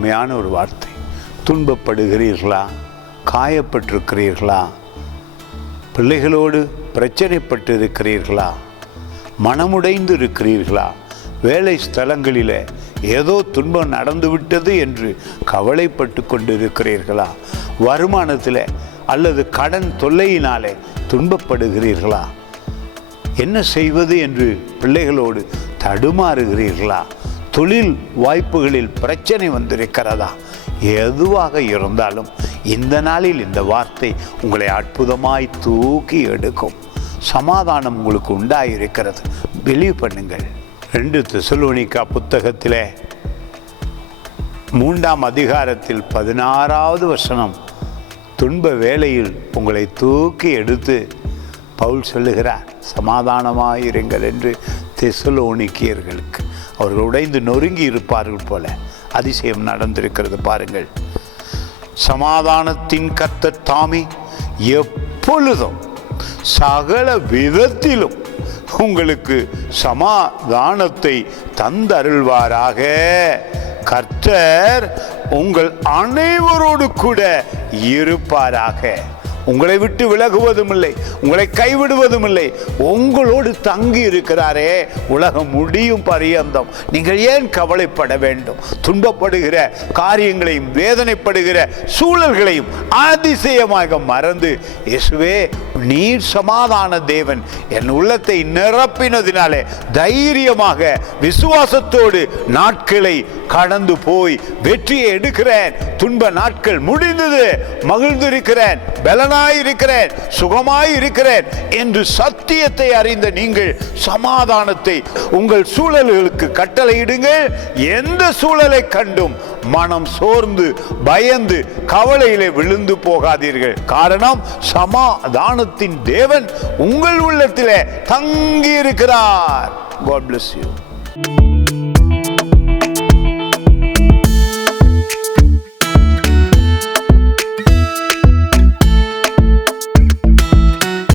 அருமையான ஒரு வார்த்தை. துன்பப்படுகிறீர்களா? காயப்பட்டிருக்கிறீர்களா? பிள்ளைகளோடு பிரச்சனைப்பட்டு இருக்கிறீர்களா? மனமுடைந்து இருக்கிறீர்களா? வேலை ஸ்தலங்களில் ஏதோ துன்பம் நடந்துவிட்டது என்று கவலைப்பட்டு கொண்டு இருக்கிறீர்களா? வருமானத்தில் அல்லது கடன் தொல்லையினாலே துன்பப்படுகிறீர்களா? என்ன செய்வது என்று பிள்ளைகளோடு தடுமாறுகிறீர்களா? தொழில் வாய்ப்புகளில் பிரச்சனை வந்திருக்கிறதா? எதுவாக இருந்தாலும் இந்த நாளில் இந்த வார்த்தை உங்களை அற்புதமாய் தூக்கி எடுக்கும். சமாதானம் உங்களுக்கு உண்டாயிருக்கிறது. பிலீவ் பண்ணுங்கள். 2 தெசலோனிக்கா புத்தகத்திலே 3ஆம் அதிகாரத்தில் 16வது வசனம், துன்ப வேளையில் உங்களை தூக்கி எடுத்து பவுல் சொல்லுகிறார், சமாதானமாயிருங்கள் என்று தெசலோனிக்கியர்களுக்கு. அவர்கள் உடைந்து நொறுங்கி இருப்பார்கள் போல அதிசயம் நடந்திருக்கிறது. பாருங்கள், சமாதானத்தின் கர்த்தர் தாமே எப்பொழுதும் சகல விதத்திலும் உங்களுக்கு சமாதானத்தை தந்தருள்வாராக. கர்த்தர் உங்கள் அனைவரோடு கூட இருப்பாராக. உங்களை விட்டு விலகுவதும் இல்லை, உங்களை கைவிடுவதும் இல்லை, உங்களோடு தங்கி இருக்கிறாரே உலகம் முடியும் பரியந்தம். நீங்கள் ஏன் கவலைப்பட வேண்டும்? துன்பப்படுகிற காரியங்களையும் வேதனைப்படுகிற சூழல்களையும் அதிசயமாக மறந்து, இயேசுவே நீர் சமாதான தேவன், என் உள்ளத்தை நிரப்பினதினாலே தைரியமாக விசுவாசத்தோடு நாட்களை கடந்து போய் வெற்றியை எடுக்கிறேன். துன்ப நாட்கள் முடிந்தது, மகிழ்ந்திருக்கிறேன், பலனாயிருக்கிறேன், சுகமாயிருக்கிறேன் என்று சத்தியத்தை அறிந்த நீங்கள் சமாதானத்தை உங்கள் சூழல்களுக்கு கட்டளையிடுங்கள். எந்த சூழலை கண்டும் மனம் சோர்ந்து பயந்து கவலையிலே விழுந்து போகாதீர்கள். காரணம், சமாதானத்தின் தேவன் உங்கள் உள்ளத்திலே தங்கி இருக்கிறார். God bless you.